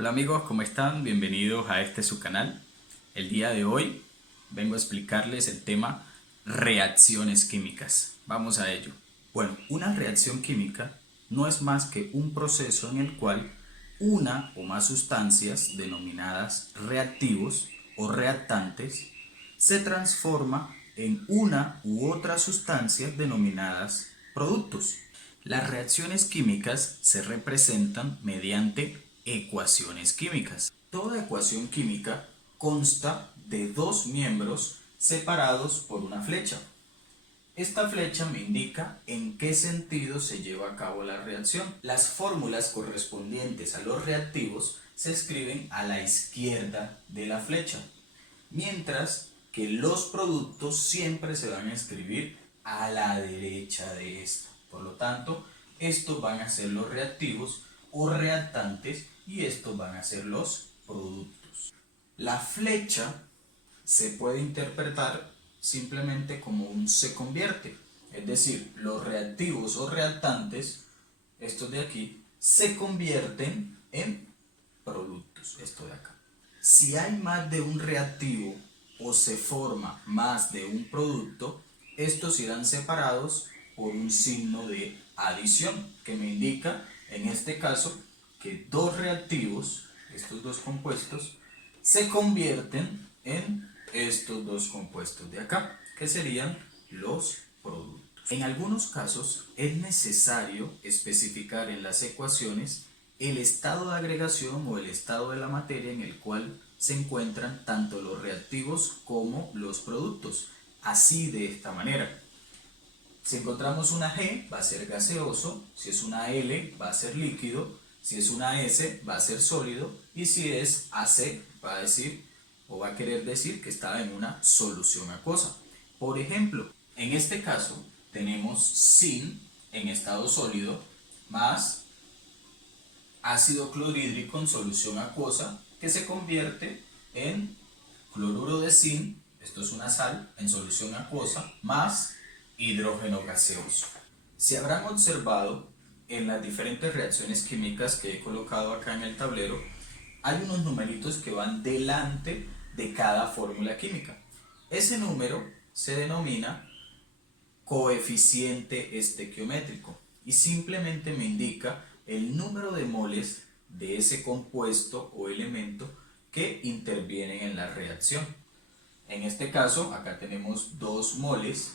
Hola amigos, ¿cómo están? Bienvenidos a este su canal. El día de hoy vengo a explicarles el tema reacciones químicas. Vamos a ello. Bueno, una reacción química no es más que un proceso en el cual una o más sustancias denominadas reactivos o reactantes se transforma en una u otra sustancias denominadas productos. Las reacciones químicas se representan mediante ecuaciones químicas. Toda ecuación química consta de dos miembros separados por una flecha. Esta flecha me indica en qué sentido se lleva a cabo la reacción. Las fórmulas correspondientes a los reactivos se escriben a la izquierda de la flecha, mientras que los productos siempre se van a escribir a la derecha de esto. Por lo tanto, estos van a ser los reactivos o reactantes y estos van a ser los productos. La flecha se puede interpretar simplemente como un se convierte, es decir, los reactivos o reactantes, estos de aquí, se convierten en productos, esto de acá. Si hay más de un reactivo o se forma más de un producto, estos irán separados por un signo de adición que me indica en este caso que dos reactivos, estos dos compuestos, se convierten en estos dos compuestos de acá, que serían los productos. En algunos casos es necesario especificar en las ecuaciones el estado de agregación o el estado de la materia en el cual se encuentran tanto los reactivos como los productos. Así, de esta manera. Si encontramos una G va a ser gaseoso, si es una L va a ser líquido, si es una S va a ser sólido y si es AC va a decir o va a querer decir que está en una solución acuosa. Por ejemplo, en este caso tenemos zinc en estado sólido más ácido clorhídrico en solución acuosa que se convierte en cloruro de zinc, esto es una sal, en solución acuosa, más hidrógeno gaseoso. Se habrán observado en las diferentes reacciones químicas que he colocado acá en el tablero, hay unos numeritos que van delante de cada fórmula química. Ese número se denomina coeficiente estequiométrico y simplemente me indica el número de moles de ese compuesto o elemento que intervienen en la reacción. En este caso, acá tenemos 2 moles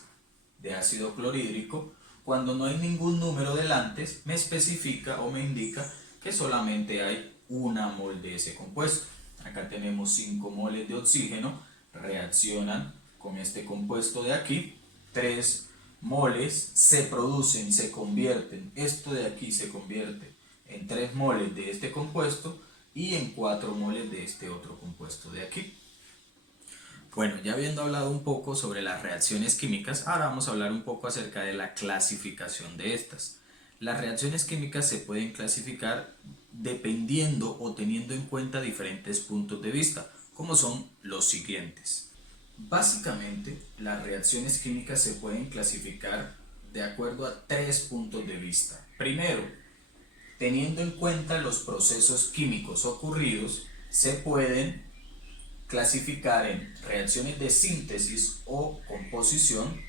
de ácido clorhídrico. Cuando no hay ningún número delante, me especifica o me indica que solamente hay 1 mol de ese compuesto. Acá tenemos 5 moles de oxígeno, reaccionan con este compuesto de aquí, 3 moles se producen, se convierten, esto de aquí se convierte en 3 moles de este compuesto y en 4 moles de este otro compuesto de aquí. Bueno, ya habiendo hablado un poco sobre las reacciones químicas, ahora vamos a hablar un poco acerca de la clasificación de estas. Las reacciones químicas se pueden clasificar dependiendo o teniendo en cuenta diferentes puntos de vista, como son los siguientes. Básicamente, las reacciones químicas se pueden clasificar de acuerdo a 3 puntos de vista. Primero, teniendo en cuenta los procesos químicos ocurridos, se pueden clasificar en reacciones de síntesis o composición,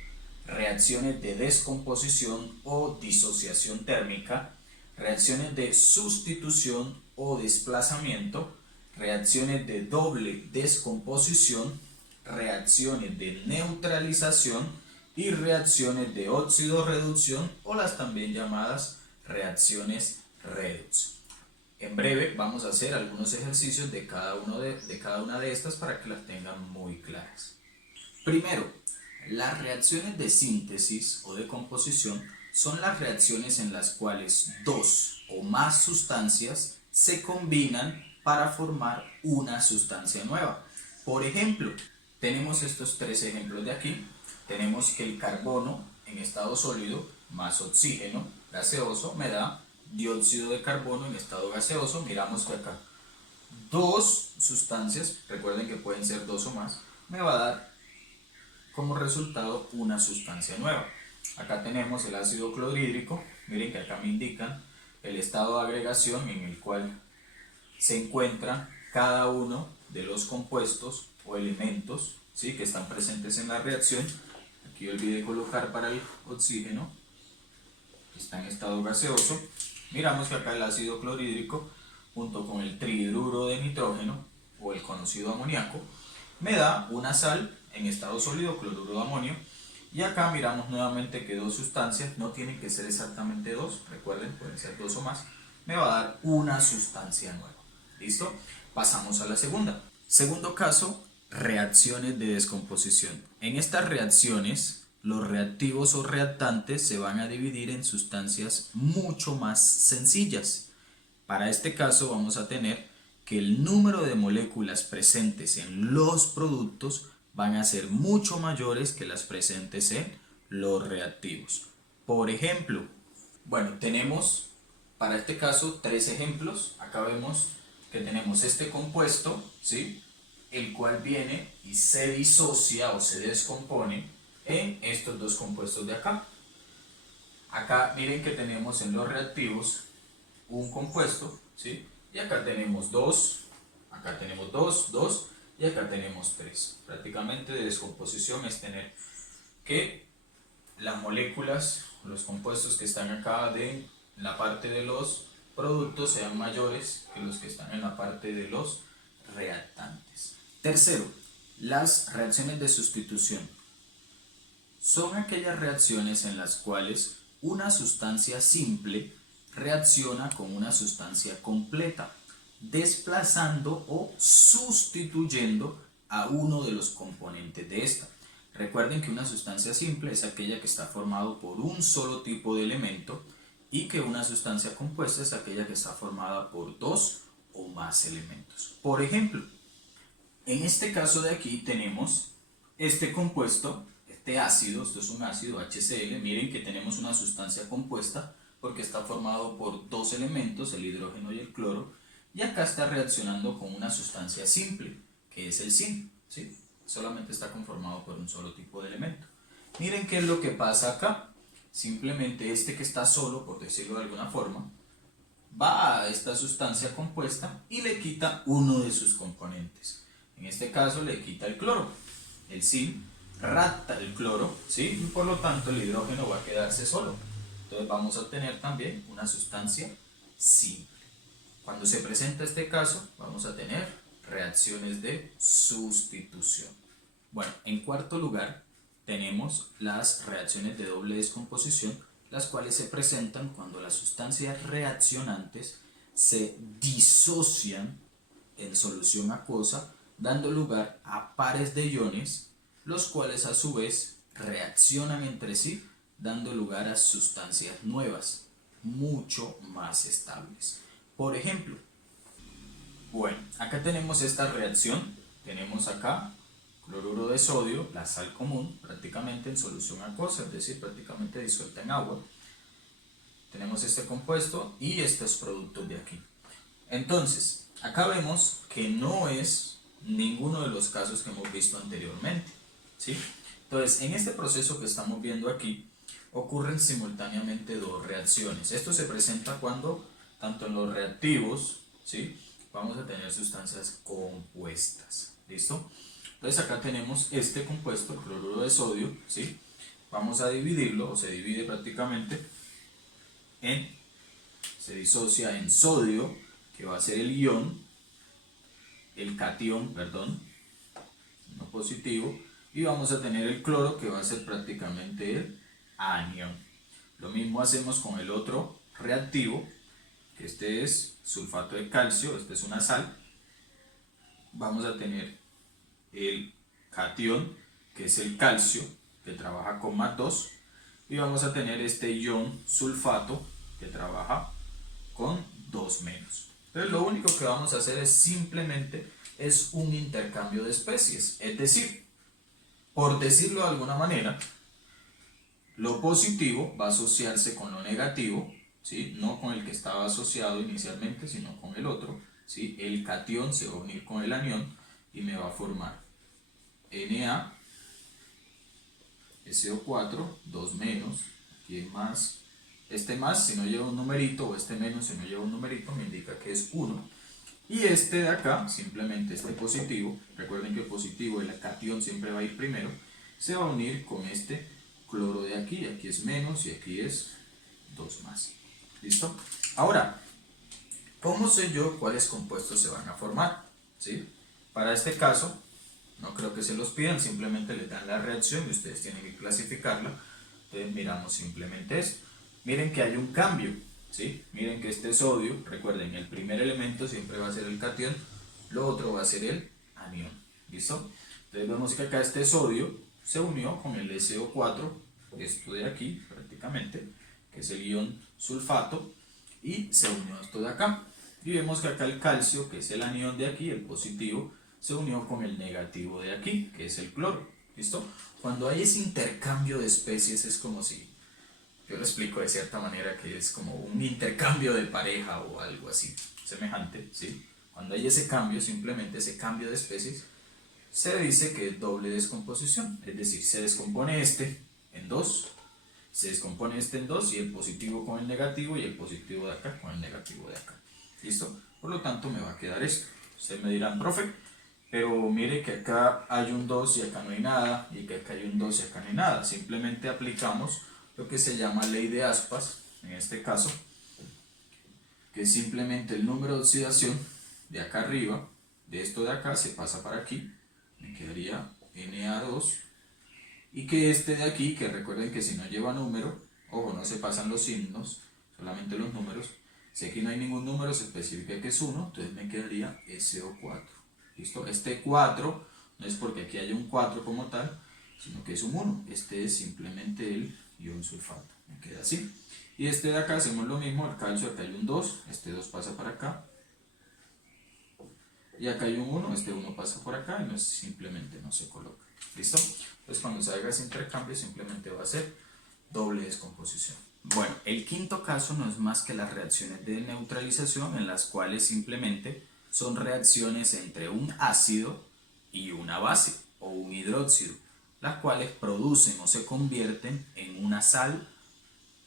reacciones de descomposición o disociación térmica, reacciones de sustitución o desplazamiento, reacciones de doble descomposición, reacciones de neutralización y reacciones de óxido-reducción o las también llamadas reacciones redox. En breve vamos a hacer algunos ejercicios de cada una de estas para que las tengan muy claras. Primero, las reacciones de síntesis o de composición son las reacciones en las cuales dos o más sustancias se combinan para formar una sustancia nueva. Por ejemplo, tenemos estos 3 ejemplos de aquí. Tenemos que el carbono en estado sólido más oxígeno gaseoso me da dióxido de carbono en estado gaseoso. Miramos que acá dos sustancias, recuerden que pueden ser 2 o más, me va a dar como resultado una sustancia nueva. Acá tenemos el ácido clorhídrico, miren que acá me indican el estado de agregación en el cual se encuentra cada uno de los compuestos o elementos, ¿sí?, que están presentes en la reacción. Aquí olvidé colocar para el oxígeno, que está en estado gaseoso. Miramos que acá el ácido clorhídrico junto con el trihidruro de nitrógeno o el conocido amoníaco me da una sal en estado sólido, cloruro de amonio. Y acá miramos nuevamente que dos sustancias, no tienen que ser exactamente dos, recuerden, pueden ser dos o más, me va a dar una sustancia nueva. ¿Listo? Pasamos a la segunda. Segundo caso, reacciones de descomposición. En estas reacciones, los reactivos o reactantes se van a dividir en sustancias mucho más sencillas. Para este caso vamos a tener que el número de moléculas presentes en los productos van a ser mucho mayores que las presentes en los reactivos. Por ejemplo, bueno, tenemos para este caso tres ejemplos. Acá vemos que tenemos este compuesto, ¿sí?, el cual viene y se disocia o se descompone en estos dos compuestos de acá. Acá miren que tenemos en los reactivos un compuesto, ¿sí?, y acá tenemos dos, y acá tenemos tres. Prácticamente de descomposición es tener que las moléculas, los compuestos que están acá de la parte de los productos sean mayores que los que están en la parte de los reactantes. Tercero, las reacciones de sustitución. Son aquellas reacciones en las cuales una sustancia simple reacciona con una sustancia completa, desplazando o sustituyendo a uno de los componentes de esta. Recuerden que una sustancia simple es aquella que está formada por un solo tipo de elemento y que una sustancia compuesta es aquella que está formada por dos o más elementos. Por ejemplo, en este caso de aquí tenemos este compuesto, este ácido, esto es un ácido HCl, miren que tenemos una sustancia compuesta porque está formado por dos elementos, el hidrógeno y el cloro, y acá está reaccionando con una sustancia simple, que es el zinc, ¿sí? Solamente está conformado por un solo tipo de elemento. Miren qué es lo que pasa acá. Simplemente este que está solo, por decirlo de alguna forma, va a esta sustancia compuesta y le quita uno de sus componentes. En este caso le quita el cloro. El zinc rapta el cloro, ¿sí?, y por lo tanto el hidrógeno va a quedarse solo. Entonces vamos a obtener también una sustancia simple. Cuando se presenta este caso, vamos a tener reacciones de sustitución. Bueno, en cuarto lugar tenemos las reacciones de doble descomposición, las cuales se presentan cuando las sustancias reaccionantes se disocian en solución acuosa, dando lugar a pares de iones, los cuales a su vez reaccionan entre sí, dando lugar a sustancias nuevas, mucho más estables. Por ejemplo, bueno, acá tenemos esta reacción, tenemos acá cloruro de sodio, la sal común, prácticamente en solución acuosa, es decir, prácticamente disuelta en agua. Tenemos este compuesto y estos productos de aquí. Entonces, acá vemos que no es ninguno de los casos que hemos visto anteriormente, ¿sí? Entonces, en este proceso que estamos viendo aquí, ocurren simultáneamente dos reacciones. Esto se presenta cuando, tanto en los reactivos, ¿sí?, vamos a tener sustancias compuestas, ¿listo? Entonces acá tenemos este compuesto, cloruro de sodio, ¿sí? Vamos a dividirlo, o se divide prácticamente se disocia en sodio, que va a ser el ion, el catión, perdón, no positivo, y vamos a tener el cloro, que va a ser prácticamente el anión. Lo mismo hacemos con el otro reactivo, que este es sulfato de calcio, este es una sal. Vamos a tener el catión, que es el calcio, que trabaja con +2, y vamos a tener este ion sulfato, que trabaja con 2-. Entonces lo único que vamos a hacer es simplemente un intercambio de especies, es decir, por decirlo de alguna manera, lo positivo va a asociarse con lo negativo, ¿sí?, no con el que estaba asociado inicialmente, sino con el otro, ¿sí? El catión se va a unir con el anión y me va a formar Na, SO4, 2-, aquí hay más. Este más, si no lleva un numerito, o este menos, si no lleva un numerito, me indica que es 1. Y este de acá, simplemente este positivo, recuerden que el positivo, el catión siempre va a ir primero, se va a unir con este cloro de aquí. Aquí es menos y aquí es 2 más. ¿Listo? Ahora, ¿cómo sé yo cuáles compuestos se van a formar? ¿Sí? Para este caso, no creo que se los pidan, simplemente les dan la reacción y ustedes tienen que clasificarla. Entonces miramos simplemente eso. Miren que hay un cambio, ¿sí? Miren que este sodio, recuerden, el primer elemento siempre va a ser el catión, lo otro va a ser el anión. ¿Listo? Entonces vemos que acá este sodio se unió con el SO4, esto de aquí prácticamente, que es el ion sulfato, y se unió esto de acá. Y vemos que acá el calcio, que es el anión de aquí, el positivo, se unió con el negativo de aquí, que es el cloro. ¿Listo? Cuando hay ese intercambio de especies es como si, yo lo explico de cierta manera, que es como un intercambio de pareja o algo así, semejante, ¿sí? Cuando hay ese cambio, simplemente ese cambio de especies, se dice que es doble descomposición, es decir, se descompone este en dos, se descompone este en dos y el positivo con el negativo y el positivo de acá con el negativo de acá. ¿Listo? Por lo tanto me va a quedar esto. Ustedes me dirán, profe, pero mire que acá hay un 2 y acá no hay nada, y que acá hay un 2 y acá no hay nada. Simplemente aplicamos lo que se llama ley de aspas, en este caso, que es simplemente el número de oxidación de acá arriba, de esto de acá se pasa para aquí, me quedaría Na2, y que este de aquí, que recuerden que si no lleva número, ojo, no se pasan los signos, solamente los números, si aquí no hay ningún número se especifica que es 1, entonces me quedaría SO4. ¿Listo? Este 4 no es porque aquí haya un 4 como tal, sino que es un 1. Este es simplemente el ion sulfato. Me queda así. Y este de acá hacemos lo mismo, el calcio, acá hay un 2, este 2 pasa para acá. Y acá hay un 1, este 1 pasa por acá y no, simplemente no se coloca. ¿Listo? Pues cuando se haga ese intercambio simplemente va a ser doble descomposición. Bueno, el quinto caso no es más que las reacciones de neutralización, en las cuales simplemente son reacciones entre un ácido y una base o un hidróxido, las cuales producen o se convierten en una sal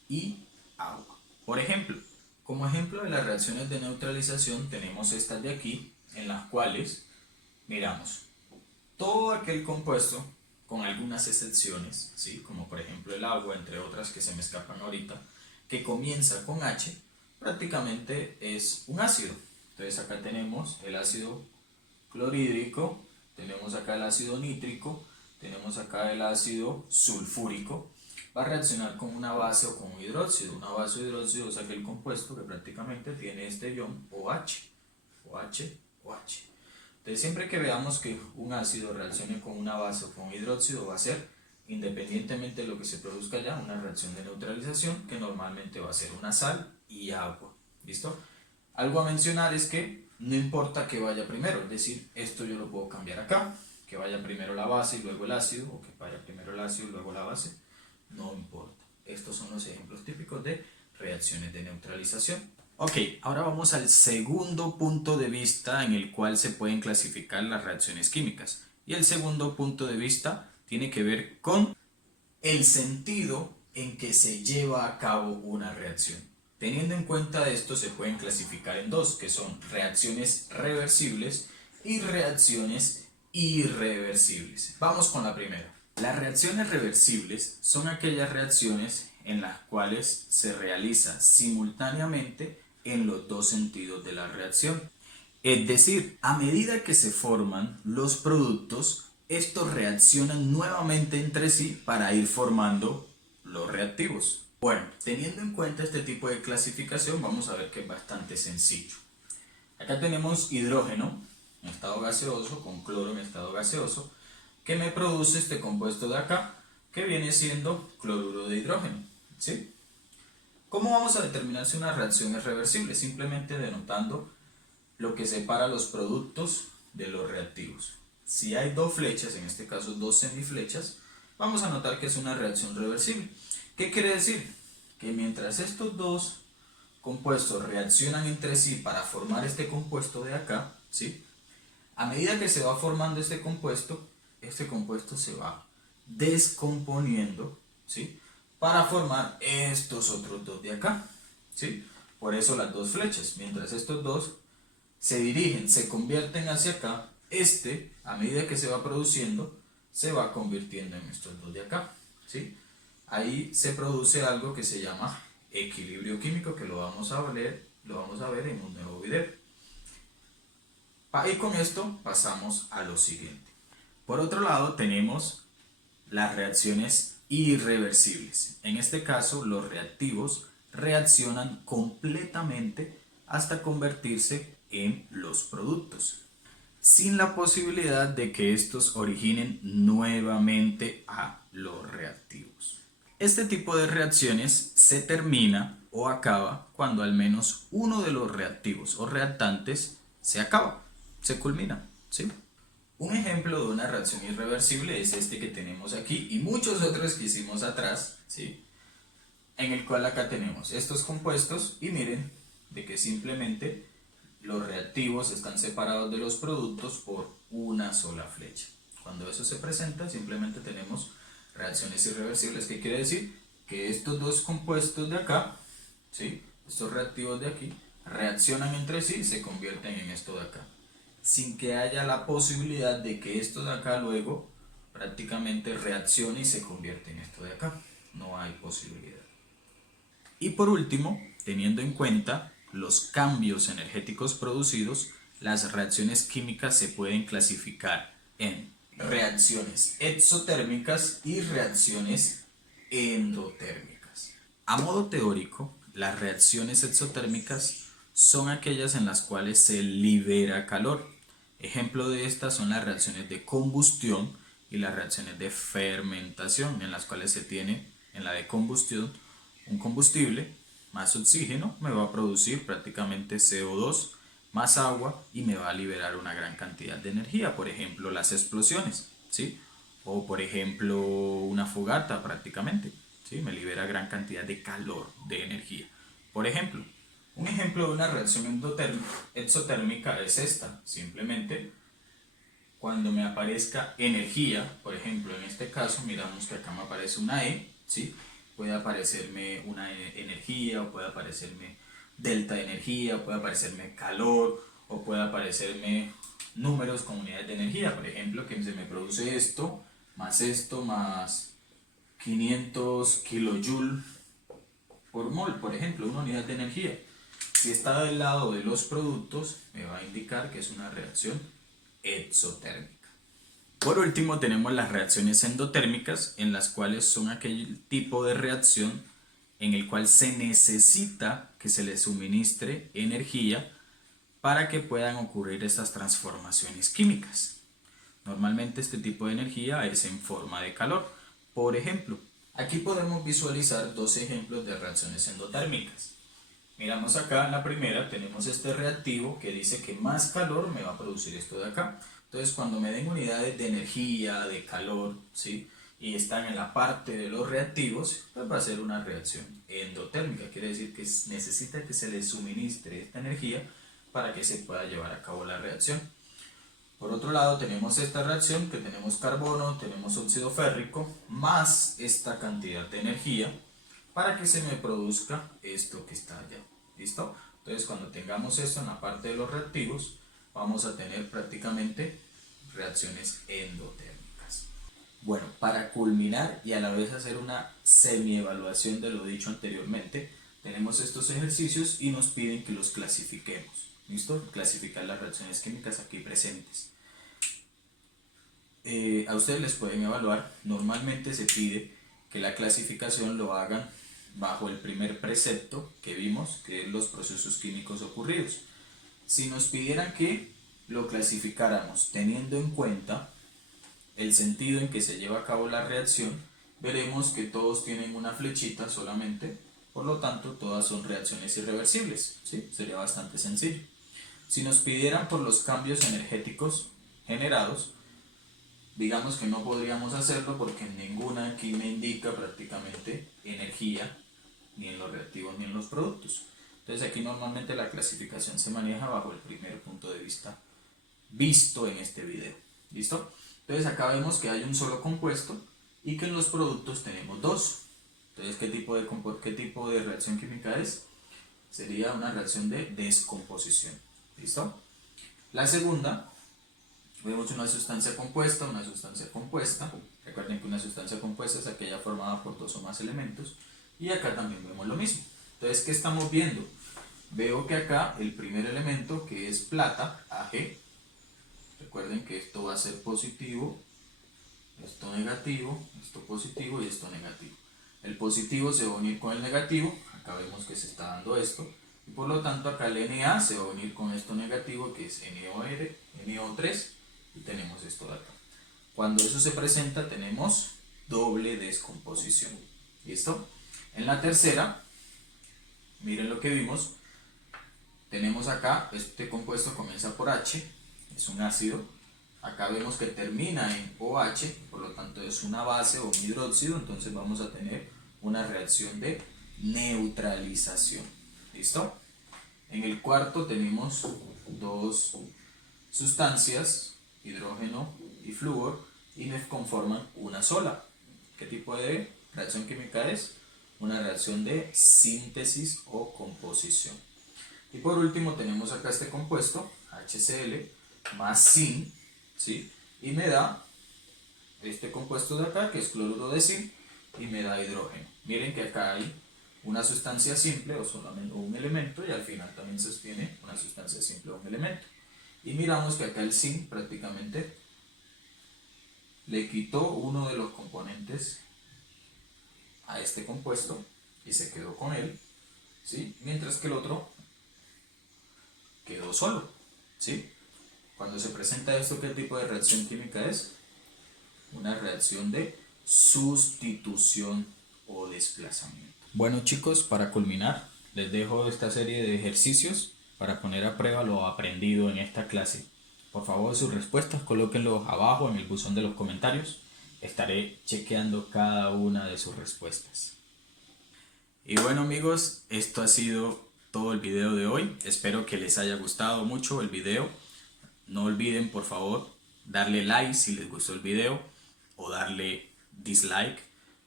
y agua. Por ejemplo, como ejemplo de las reacciones de neutralización tenemos estas de aquí, en las cuales miramos todo aquel compuesto, con algunas excepciones, ¿sí? Como por ejemplo el agua, entre otras que se me escapan ahorita, que comienza con H, prácticamente es un ácido. Entonces acá tenemos el ácido clorhídrico, tenemos acá el ácido nítrico, tenemos acá el ácido sulfúrico. Va a reaccionar con una base o con un hidróxido. Una base o hidróxido es aquel compuesto que prácticamente tiene este ion OH, OH, OH. Entonces siempre que veamos que un ácido reaccione con una base o con un hidróxido va a ser, independientemente de lo que se produzca ya, una reacción de neutralización que normalmente va a ser una sal y agua. ¿Listo? Algo a mencionar es que no importa que vaya primero, es decir, esto yo lo puedo cambiar acá, que vaya primero la base y luego el ácido, o que vaya primero el ácido y luego la base, no importa. Estos son los ejemplos típicos de reacciones de neutralización. Ok, ahora vamos al segundo punto de vista en el cual se pueden clasificar las reacciones químicas. Y el segundo punto de vista tiene que ver con el sentido en que se lleva a cabo una reacción. Teniendo en cuenta esto, se pueden clasificar en dos, que son reacciones reversibles y reacciones irreversibles. Vamos con la primera. Las reacciones reversibles son aquellas reacciones en las cuales se realiza simultáneamente en los dos sentidos de la reacción. Es decir, a medida que se forman los productos, estos reaccionan nuevamente entre sí para ir formando los reactivos. Bueno, teniendo en cuenta este tipo de clasificación, vamos a ver que es bastante sencillo. Acá tenemos hidrógeno en estado gaseoso con cloro en estado gaseoso, que me produce este compuesto de acá, que viene siendo cloruro de hidrógeno, ¿sí? ¿Cómo vamos a determinar si una reacción es reversible? Simplemente denotando lo que separa los productos de los reactivos. Si hay dos flechas, en este caso dos semiflechas, vamos a notar que es una reacción reversible. ¿Qué quiere decir? Que mientras estos dos compuestos reaccionan entre sí para formar este compuesto de acá, ¿sí? A medida que se va formando este compuesto se va descomponiendo, ¿sí? Para formar estos otros dos de acá, ¿sí? Por eso las dos flechas, mientras estos dos se dirigen, se convierten hacia acá, a medida que se va produciendo, se va convirtiendo en estos dos de acá, ¿sí? Ahí se produce algo que se llama equilibrio químico, que lo vamos a ver en un nuevo video. Y con esto pasamos a lo siguiente. Por otro lado tenemos las reacciones irreversibles. En este caso, los reactivos reaccionan completamente hasta convertirse en los productos, sin la posibilidad de que estos originen nuevamente a los reactivos. Este tipo de reacciones se termina o acaba cuando al menos uno de los reactivos o reactantes se acaba, se culmina, ¿sí? Un ejemplo de una reacción irreversible es este que tenemos aquí y muchos otros que hicimos atrás, ¿sí? En el cual acá tenemos estos compuestos y miren de que simplemente los reactivos están separados de los productos por una sola flecha. Cuando eso se presenta, simplemente tenemos reacciones irreversibles. ¿Qué quiere decir? Que estos dos compuestos de acá, ¿sí? Estos reactivos de aquí, reaccionan entre sí y se convierten en esto de acá, sin que haya la posibilidad de que esto de acá luego prácticamente reaccione y se convierta en esto de acá. No hay posibilidad. Y por último, teniendo en cuenta los cambios energéticos producidos, las reacciones químicas se pueden clasificar en reacciones exotérmicas y reacciones endotérmicas. A modo teórico, las reacciones exotérmicas son aquellas en las cuales se libera calor. Ejemplo de estas son las reacciones de combustión y las reacciones de fermentación, en las cuales se tiene en la de combustión un combustible más oxígeno me va a producir prácticamente CO2 más agua y me va a liberar una gran cantidad de energía, por ejemplo las explosiones, ¿sí? O por ejemplo una fogata prácticamente, ¿sí? Me libera gran cantidad de calor, de energía. Por ejemplo, un ejemplo de una reacción exotérmica es esta, simplemente cuando me aparezca energía, por ejemplo en este caso miramos que acá me aparece una E, ¿sí? Puede aparecerme una energía o puede aparecerme delta de energía, puede aparecerme calor o puede aparecerme números con unidades de energía, por ejemplo que se me produce esto más 500 kilojoule por mol, por ejemplo, una unidad de energía. Si está del lado de los productos, me va a indicar que es una reacción exotérmica. Por último, tenemos las reacciones endotérmicas, en las cuales son aquel tipo de reacción en el cual se necesita que se le suministre energía para que puedan ocurrir estas transformaciones químicas. Normalmente este tipo de energía es en forma de calor. Por ejemplo, aquí podemos visualizar dos ejemplos de reacciones endotérmicas. Miramos acá en la primera, tenemos este reactivo que dice que más calor me va a producir esto de acá. Entonces cuando me den unidades de energía, de calor, ¿sí? Y están en la parte de los reactivos, pues va a ser una reacción endotérmica. Quiere decir que necesita que se le suministre esta energía para que se pueda llevar a cabo la reacción. Por otro lado tenemos esta reacción que tenemos carbono, tenemos óxido férrico, más esta cantidad de energía para que se me produzca esto que está allá. ¿Listo? Entonces cuando tengamos esto en la parte de los reactivos, vamos a tener prácticamente reacciones endotérmicas. Bueno, para culminar y a la vez hacer una semi-evaluación de lo dicho anteriormente, tenemos estos ejercicios y nos piden que los clasifiquemos. ¿Listo? Clasificar las reacciones químicas aquí presentes. A ustedes les pueden evaluar. Normalmente se pide que la clasificación lo hagan bajo el primer precepto que vimos, que es los procesos químicos ocurridos. Si nos pidieran que lo clasificáramos teniendo en cuenta el sentido en que se lleva a cabo la reacción, veremos que todos tienen una flechita solamente, por lo tanto todas son reacciones irreversibles, ¿sí? Sería bastante sencillo. Si nos pidieran por los cambios energéticos generados, digamos que no podríamos hacerlo porque ninguna aquí me indica prácticamente energía, ni en los reactivos ni en los productos. Entonces aquí normalmente la clasificación se maneja bajo el primer punto de vista visto en este video. ¿Listo? Entonces acá vemos que hay un solo compuesto y que en los productos tenemos dos. Entonces, ¿qué tipo de reacción química es? Sería una reacción de descomposición. ¿Listo? La segunda, vemos una sustancia compuesta, una sustancia compuesta. Recuerden que una sustancia compuesta es aquella formada por dos o más elementos. Y acá también vemos lo mismo. Entonces, ¿qué estamos viendo? Veo que acá el primer elemento, que es plata, Ag, recuerden que esto va a ser positivo, esto negativo, esto positivo y esto negativo. El positivo se va a unir con el negativo, acá vemos que se está dando esto, y por lo tanto acá el Na se va a unir con esto negativo, que es NO3, y tenemos esto de acá. Cuando eso se presenta tenemos doble descomposición. ¿Listo? En la tercera, miren lo que vimos, tenemos acá, este compuesto comienza por H, es un ácido, acá vemos que termina en OH, por lo tanto es una base o un hidróxido, entonces vamos a tener una reacción de neutralización. ¿Listo? En el cuarto tenemos dos sustancias, hidrógeno y flúor, y me conforman una sola. ¿Qué tipo de reacción química es? Una reacción de síntesis o composición. Y por último tenemos acá este compuesto, HCl más zinc, ¿sí? Y me da este compuesto de acá, que es cloruro de zinc, y me da hidrógeno. Miren que acá hay una sustancia simple o solamente un elemento, y al final también se obtiene una sustancia simple o un elemento. Y miramos que acá el zinc prácticamente le quitó uno de los componentes a este compuesto y se quedó con él, ¿sí? Mientras que el otro quedó solo, ¿sí? Cuando se presenta esto, ¿qué tipo de reacción química es? Una reacción de sustitución o desplazamiento. Bueno, chicos, para culminar, les dejo esta serie de ejercicios para poner a prueba lo aprendido en esta clase. Por favor, sus respuestas colóquenlos abajo en el buzón de los comentarios. Estaré chequeando cada una de sus respuestas. Y bueno, amigos, esto ha sido todo el video de hoy. Espero que les haya gustado mucho el video. No olviden, por favor, darle like si les gustó el video o darle dislike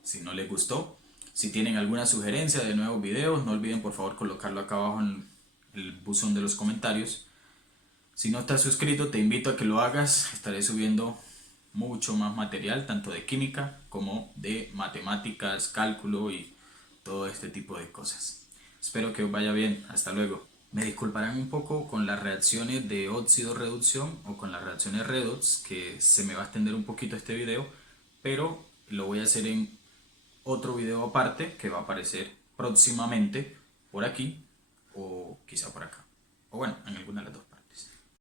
si no les gustó. Si tienen alguna sugerencia de nuevos videos, no olviden por favor colocarlo acá abajo en el buzón de los comentarios. Si no estás suscrito, te invito a que lo hagas. Estaré subiendo mucho más material, tanto de química como de matemáticas, cálculo y todo este tipo de cosas. Espero que os vaya bien. Hasta luego. Me disculparán un poco con las reacciones de óxido-reducción o con las reacciones redox, que se me va a extender un poquito este video, pero lo voy a hacer en otro video aparte que va a aparecer próximamente por aquí o quizá por acá, o bueno, en alguna de las dos.